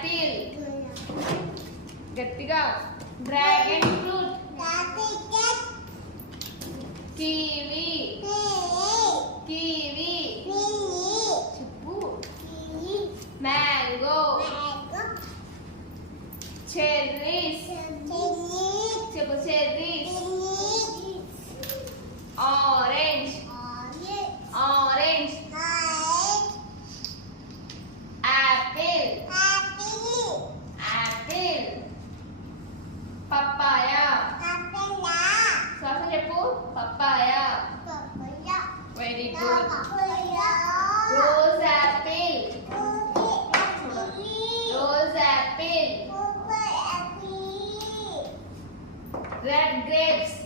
Apple గట్టిగా dragon fruit kiwi kiwi చెప్పు mango cherries చెప్పు cherries orange orange Apple Apple papaya శ్వాస చెప్పు papaya very good rose Apple rose Apple red grapes